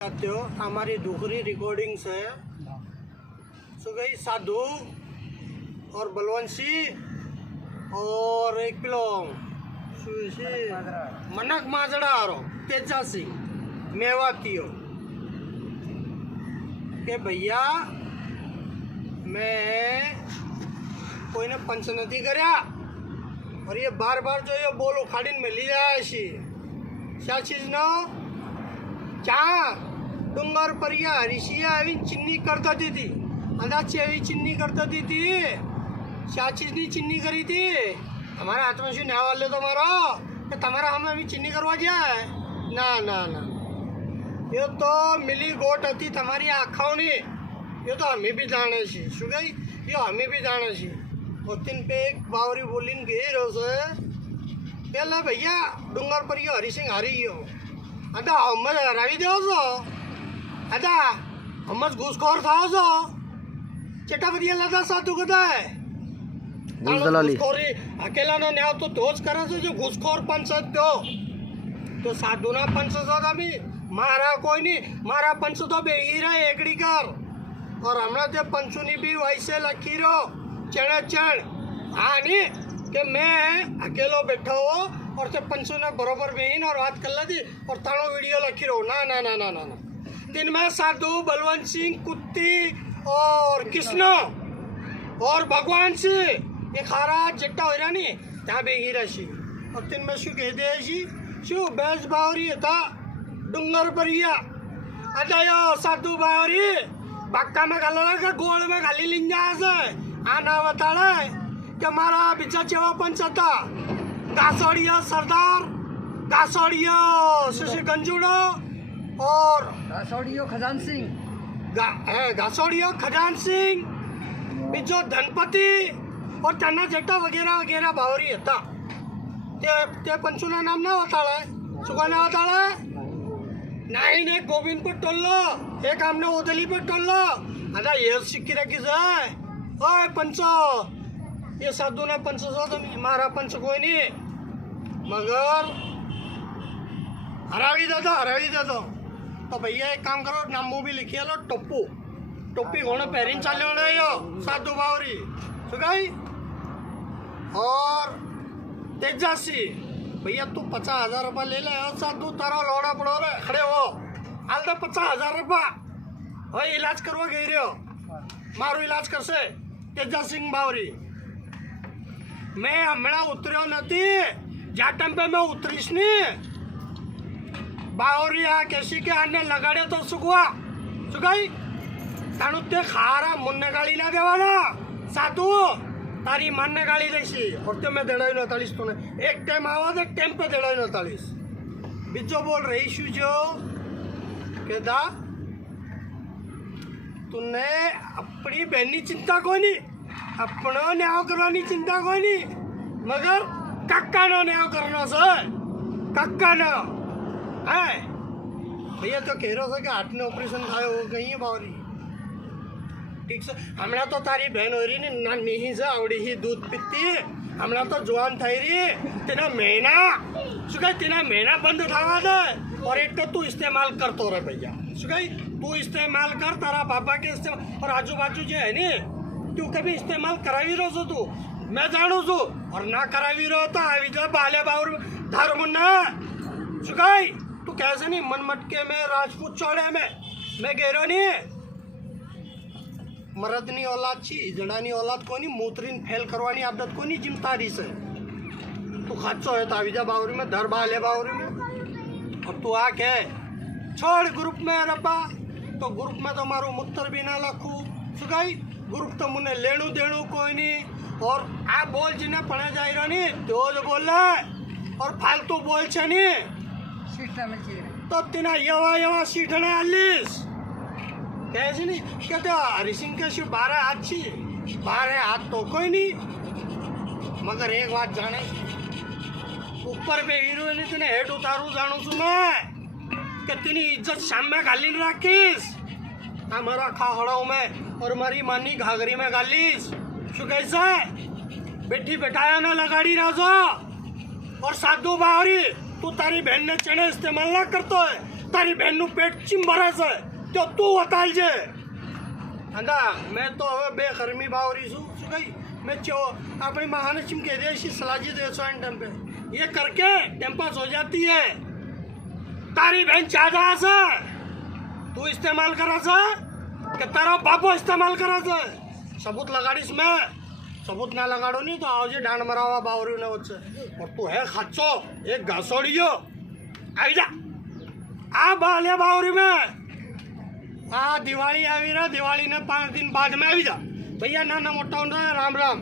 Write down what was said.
हो हमारी दूसरी रिकॉर्डिंग्स है। सो गई साधु और बलवंत सिंह और एक पिलो मनक माजड़ा आरो तेजा सिंह मेवातियो के भैया मैं कोई ने पंच नहीं करया और ये बार बार जो ये बोल उखाड़ी में ली जाए क्या चीज ना चार डूंगर परिया ऋषिया अभी चिन्नी करता थी अंदाज अभी चिन्नी करता थी क्या चीज नहीं चिन्नी करी थी हमारे हाथ में से न्याय वाले तो मारो कि तुम्हारा हमें अभी चिन्नी करवा दिया है ना ना ना ये तो मिली गोट थी तुम्हारी आँखों ने ये तो हमें भी जाने सी सुगई ये हमें भी जाने सी और तीन पे एक बावरी बोली गए रोसे पहला भैया डूंगर परिया हरी सिंह हारी हो अदा हम हरावी दे अदा हम घूसखोर था चटा बढ़िया लगा साधु कदा है घूसखोरी अकेला ना न्याय तो दोष करा से जो घूसखोर पंचायत दो तो साधु ना पंचायत अभी मारा कोई नहीं मारा पंच तो बेहीरा एकड़ी कर और हमने ते पंचुनी भी वैसे लखी रो चढ़ चढ़ हाँ नहीं कि मैं अकेलो बैठा हो और ते पंचो ने बरोबर बेहीन और बात कर ली और तानो वीडियो लखी रहो ना ना ना ना ना ना दिन में साधु बलवंत सिंह कुत्ती और कृष्ण और भगवान से ये खारा जट्टा हो रहा नहीं त्या बेगी रही और दिन में शू कह दे शू बैस बावरी था डूंगर परिया अदा यो साधु बावरी बक्का में घाला का गोल में घाली लिंजा से आना बताड़ा कि मारा बिचा चेवा पंच था घासोड़िया सरदार घासोड़िया शशि गंजुड़ो और घासोड़ियो खजान सिंह घासोड़ियो खजान सिंह बिजो धनपति और तना जट्टा वगैरह वगैरह बावरी था ते पंचुना नाम ना बताड़ा है सुगाना बताड़ा है नहीं ने गोविंद पर टोल्लो एक हमने ओदली पर टोल्लो अदा ये सिक्की रखी जाए ओए पंचो ये साधु ने पंच सौ मारा पंच कोई नहीं मगर हरावी दे दो तो भैया एक काम करो नामो भी लिखिए लो टप्पू टोपी घोड़े पैरिन चाले वाले यो साधु बावरी सुगाई और तेजासी भैया तू 50,000 रुपये ले ले साधु तारा लौड़ा पड़ो रे खड़े हो हाल तो 50,000 रुपया इलाज करवा गई रहे हो मारो इलाज कर से तेजा सिंह बावरी मैं हमला उतरियो नहीं जा टाइम पे मैं उतरीश नहीं बावरी आ कैसी के आने लगाड़े तो सुगाई तानु ते खारा मुन्ने गाली ना देवाना साधु तारी मानने गाली देसी और ते मैं देड़ाई 49 तूने एक टाइम आवाज एक टाइम पे देड़ाई 49 बिजो बोल रही शू जो केदा तूने अपनी बहनी चिंता कोई नहीं अपना न्याय करवानी चिंता कोई नहीं मगर कक्का नो न्याय करना सर कक्का नो है भैया तो कह रहा था कि हाथ ने ऑपरेशन खाए हो गई है बावरी ठीक से हमने तो तारी बहन हो रही नहीं ही से आवड़ी ही दूध पीती है हमने तो जवान थाई रही तेना महीना बंद उठावा दे और एक तो तू इस्तेमाल कर तो रे भैया सुखाई तू इस्तेमाल कर तारा पापा के इस्तेमाल और आजू बाजू जो है नी तू कभी इस्तेमाल करावी रहो सो तू मैं जानू सू और ना करावी रहो तो आवी जा बाले बावर धर्म ना सुखाई तू कैसे नहीं मन मटके में राजपूत चौड़े में मैं कह रहा नहीं मर्दनी औलाद छी जनानी औलाद को नहीं मूत्रीन फेल करवानी आदत को नहीं जिम्मेदारी से तू खाचो है तावीजा बावरी में धर बाले बावरी में और तू आके छोड़ ग्रुप में रब्बा तो ग्रुप में तो मारो मुत्तर भी ना लखू सुगाई ग्रुप तो मुन्ने लेणु देणु कोई नहीं और आप बोल जिन्हें पढ़े जाए रहा नहीं तो जो बोल रहा है और फालतू बोल छे नहीं तो तिना यवा सीठने आलीस कैसे नहीं कहते हरी सिंह के शिव 12 हाथ छी 12 हाथ तो कोई नहीं मगर एक बात जाने ऊपर पे हीरो ने तेने हेड उतारू जानू छू मैं कि तेनी इज्जत सामने गाली राखीस हमारा खाखड़ाओं में और हमारी मानी घाघरी में गालीस शू कैसा बेटी बेटाया ना लगाड़ी राजो और साधु बावरी तू तारी बहन ने चने इस्तेमाल ना करतो है તારી બહેનનું પેટ ચીમ ભરે છે તો તું વતાલજે અંદા મેં તો હવે બે ગરમી બાવરી છું શું કઈ मैं चो अपनी महान चिम कह दिया इसी सलाजी दे सो टाइम पे ये करके टाइम पास हो जाती है तारी बहन चाहता से तू इस्तेमाल करा से कि तारा बापो इस्तेमाल करा से सबूत लगाड़ीस मैं सबूत ना लगाड़ो नहीं तो आओ जे डांड मरावा बावरी ने वच्चे और तू है खाचो एक घासोड़ियो आई जा आ बाले बावरी में आ दिवाली आवी ना दिवाली ने 5 दिन बाद में आई जा भैया नाना मोटा राम राम।